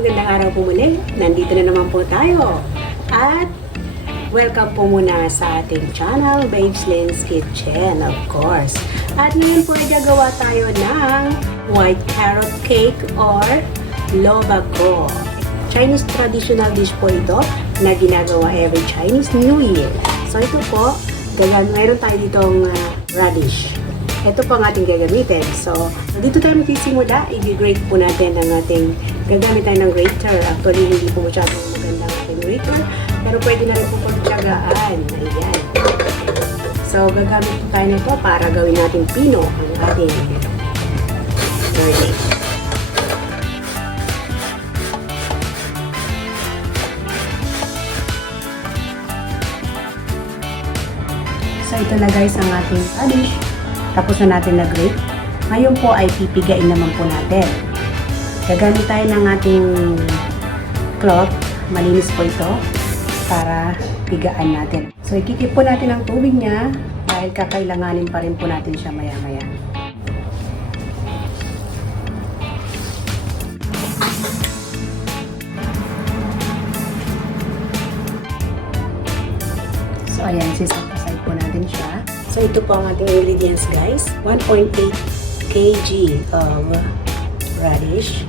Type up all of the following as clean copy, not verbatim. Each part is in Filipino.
magandang araw po muli. Nandito na naman po tayo. At welcome po muna sa ating channel, Babeslyn's Kitchen, of course. At ngayon po ay gagawa tayo ng white carrot cake or Lobakko. Chinese traditional dish po ito na ginagawa every Chinese New Year. So ito po, mayroon tayo ditong radish. Ito po ang ating gagamitin. So, dito tayo magsisimula. I-grate po natin ang ating, gagamit tayo ng grater. Actually, hindi po masyadong maganda ang ating grater. Pero pwede na rin po pagtsagaan. Ayan. So, gagamit po tayo nito para gawin natin pino ang ating garlic. So, ito na guys ang ating radish. Tapos na natin na-grate. Ngayon po ay pipigain naman po natin. Gagamit tayo ng ating cloth. Malinis po ito para pigaan natin. So, ikikip po natin ang tubig niya dahil kakailanganin pa rin po natin siya maya-maya. So, ayan, sisap-aside po natin siya. So, ito po ang ating ingredients, guys. 1.8 kg of radish,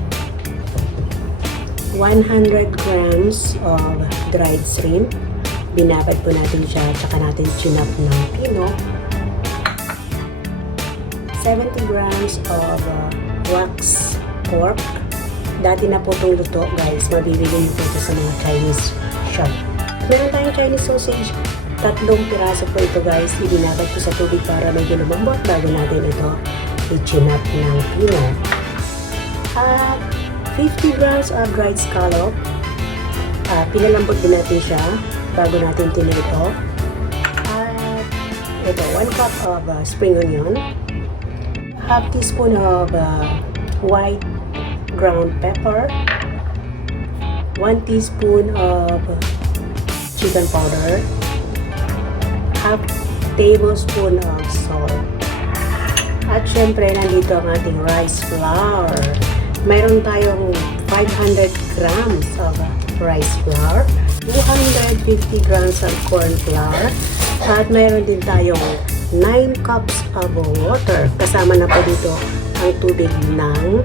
100 grams of dried shrimp. Binabad po natin siya, tsaka natin chinap ng pino. 70 grams of wax pork. Dati na po itong luto, guys. Mabibili niyo po ito sa mga Chinese shop. Meron tayong Chinese sausage. 3 piraso po ito, guys. Ibinabad ko sa tubig para medyo lumambot bago natin ito i-chinap ng pino. At 50 grams of dried scallop. Pinalambot din natin siya bago natin tinito. At ito, 1 cup of spring onion. Half teaspoon of white ground pepper. 1 teaspoon of chicken powder. Half tablespoon of salt. At syempre, nandito ang ating rice flour. Mayroon tayong 500 grams of rice flour, 250 grams of corn flour, at mayroon din tayong 9 cups of water. Kasama na po dito ang tubig ng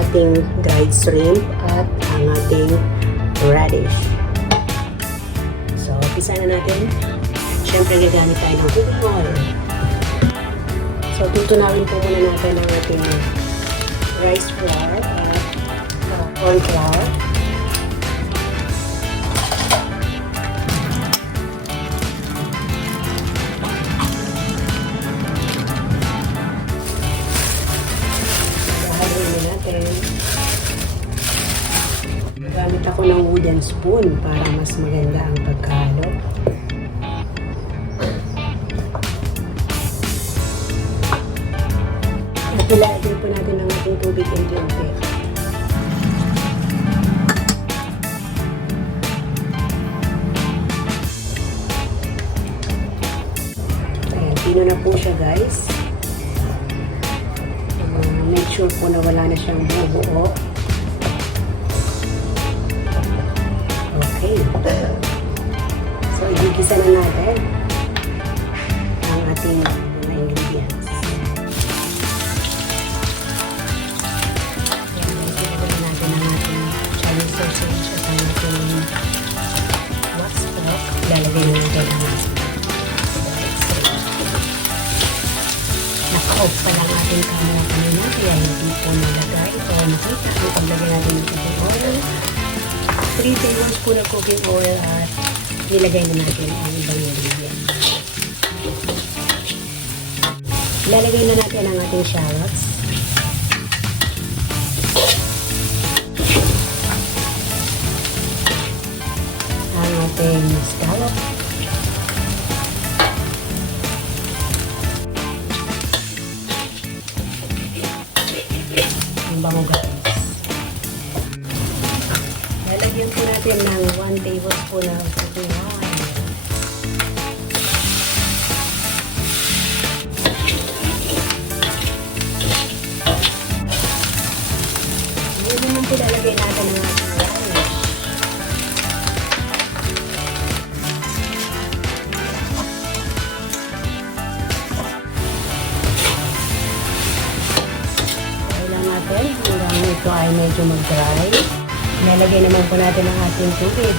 ating dried shrimp at ang ating radish. So, umpisa na natin. Siyempre, gagamit tayo ng cooking oil. So, tutunawin po muna natin ang ating rice flour at corn flour. Haluin natin. Gagamit ako ng wooden spoon para mas maganda ang pagkahalo. Ilagay po natin ang ating tubig unti-unti. Ayan, pino na po siya, guys. Make sure po na wala na siyang buo-buo. Okay. So, igigisa na natin ang ating mga ingredients. Sausage at ang ating wax pork. Lalagay na natin ang naka-off pa lang ating camera kanina kaya hindi po nalagay o nakita ang paglagay natin ng cooking oil. 3 tablespoon ng cooking oil at nilagay na natin ang ibang ingredients. Lalagay na natin ang ating shallots. Ating scallop. Ang bango, guys. Lalagyan po natin ng 1 tablespoon ng cooking oil. Ngayon naman po lalagyan natin ng ating tayo medyo mag-dry. Ilalagay naman po natin ang ating tubig.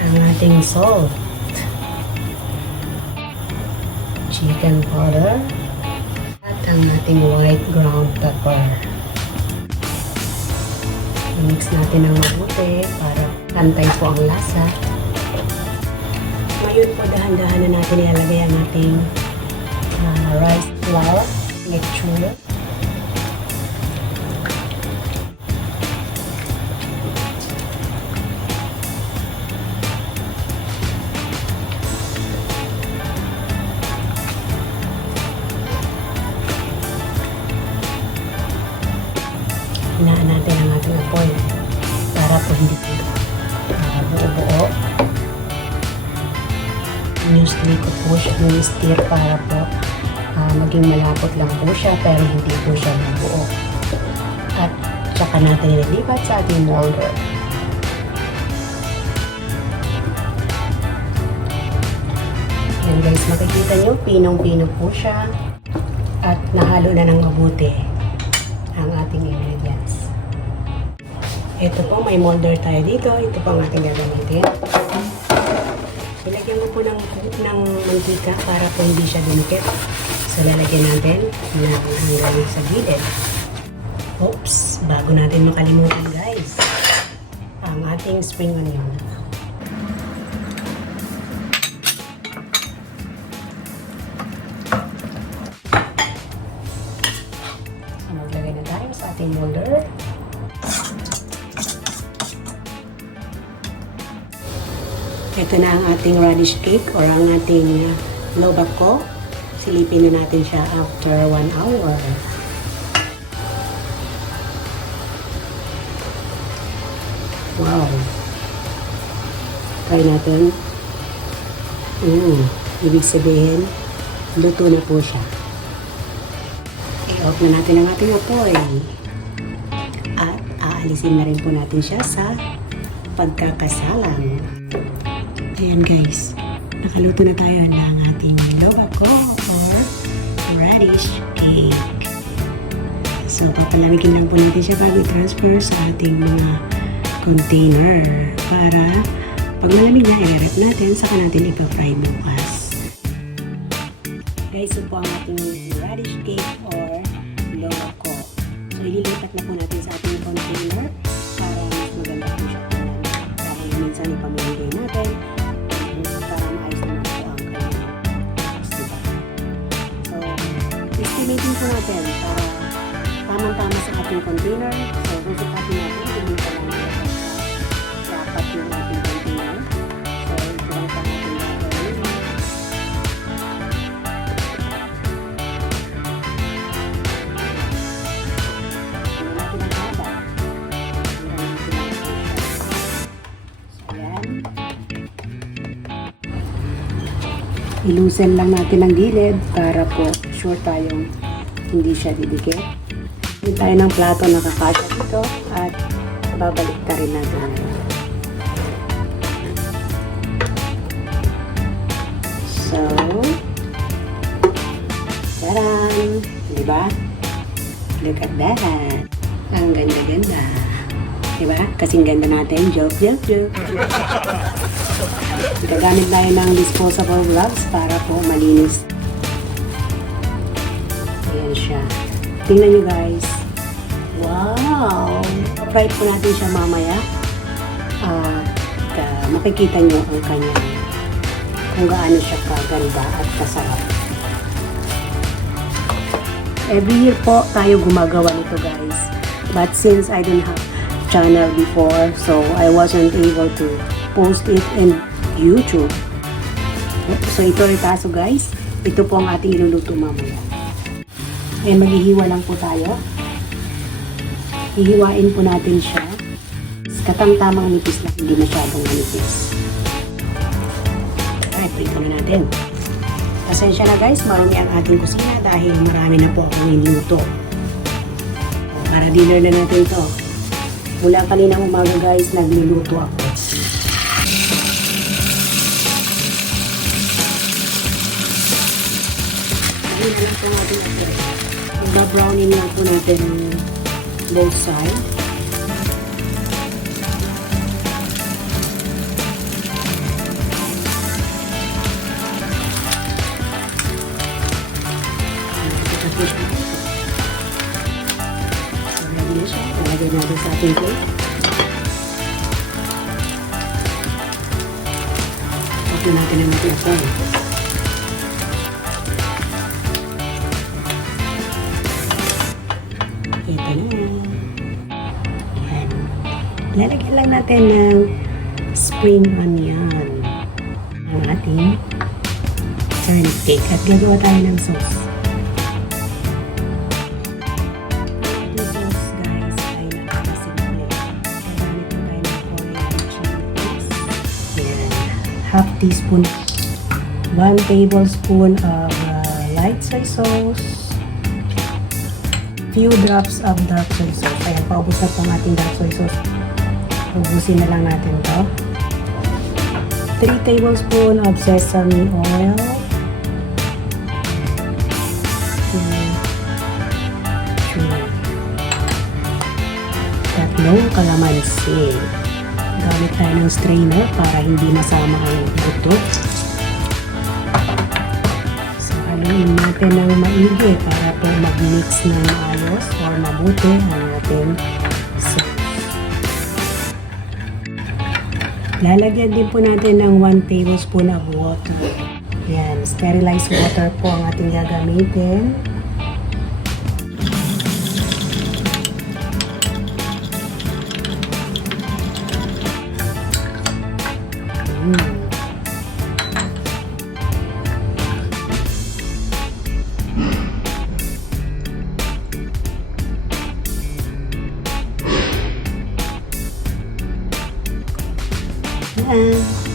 Ang ating salt. Chicken powder. At ang ating white ground pepper. I-mix natin ng mabuti para pantay po ang lasa. Ngayon po dahan-dahan na natin ilalagay ang ating rice flour, mixture. Hinaan natin ang ating apoy para po hindi buo-buo. Usually ko po siya stir para po maging malapot lang po siya pero hindi po siya buo. At saka natin ililipat sa ating molder. Yan guys, makikita nyo, pinong-pino po siya at nahalo na ng mabuti ang ating ingredients. Ito po, may molder tayo dito. Ito po ang ating gagamitin. Ilagyan mo po ng mantika para po hindi siya dumikit. So, lalagyan natin hanggang sa gilid. Oops! Bago natin makalimutan guys, ang ating spring onion. So, maglagay na tayo sa ating molder. Ito na ang ating radish cake or ang ating Lobakko. Silipin na natin siya after 1 hour. Wow! Try natin. Ibig sabihin, luto na po siya. I-off na natin ang ating apoy. At aalisin na rin po natin siya sa pagkakasalang. Ayan guys, nakaluto na tayo ng ating Lobakko or radish cake. So, papalamigin lang po natin siya bago i-transfer sa ating mga container para pag malamig na, i-rep natin, saka natin ipa-fry bukas. Guys, ito po ang ating radish cake or Lobakko. So, ililipat na po natin sa ating container para mas maganda po siya po dahil minsan ipamimigay natin para maayos naman po ang kanyang sipa. So, estimating po natin para tamang-tama sa ating container. So, kung sikatin natin, hindi pa lang dapat yung ating container. So, ito lang pa natin gagawin. Hindi natin ang haba. Ilusen lang natin ang gilid para po sure tayong hindi siya didikit. Hindi tayo ng plato na kakasya dito at babalik ka rin natin. So, taran! Diba? Look at that! Ang ganda-ganda. Diba? Kasing ganda natin. Joke, joke, joke. Gagamit tayo ng disposable gloves para po malinis. Ayan siya. Tingnan nyo guys. Wow! Fry po natin siya mamaya. Makikita nyo ang kanyang kung gaano siya kaganda at kasarap. Every year po tayo gumagawa nito guys. But since I don't have channel before, so I wasn't able to post it in YouTube. So ito rin taso guys. Ito po ang ating iluluto mamaya. Eh maghihiwa lang po tayo. Hihiwain po natin siya. Katang-tamang nipis lang, hindi masyadong manipis. Ay, prito na natin. Pasensya na guys, marami ang ating kusina dahil marami na po akong niluto. Para dinner na natin to. Mula kanina umaga guys, nagluluto ako. na lang po natin ito. Mag-brownin lang po natin both sides. So, ready na siya. Talagay natin sa ating plate. Tapos natin ang natin ito. Ito na. Ayan. Lalagyan lang natin ng spring onion ang ating turnip cake at gagawa tayo ng sauce. Ating sauce guys ay napakasimple. Gagamit po tayo ng Korean chili flakes. Ayan. Half teaspoon, 1 tablespoon of light soy sauce, few drops of dark soy sauce. Ayan, paubos na po ang ating dark soy sauce. Ubusin na lang natin to. 3 tablespoons of sesame oil. 3 kalamansi. Gamit tayo ng strainer para hindi masama ang buto. Haluin natin ng maigi para po mag-mix ng maayos or mabuti ang ating sauce. Lalagyan din po natin ng 1 tablespoon of water. Yan, sterilized water po ang ating gagamitin. Yan.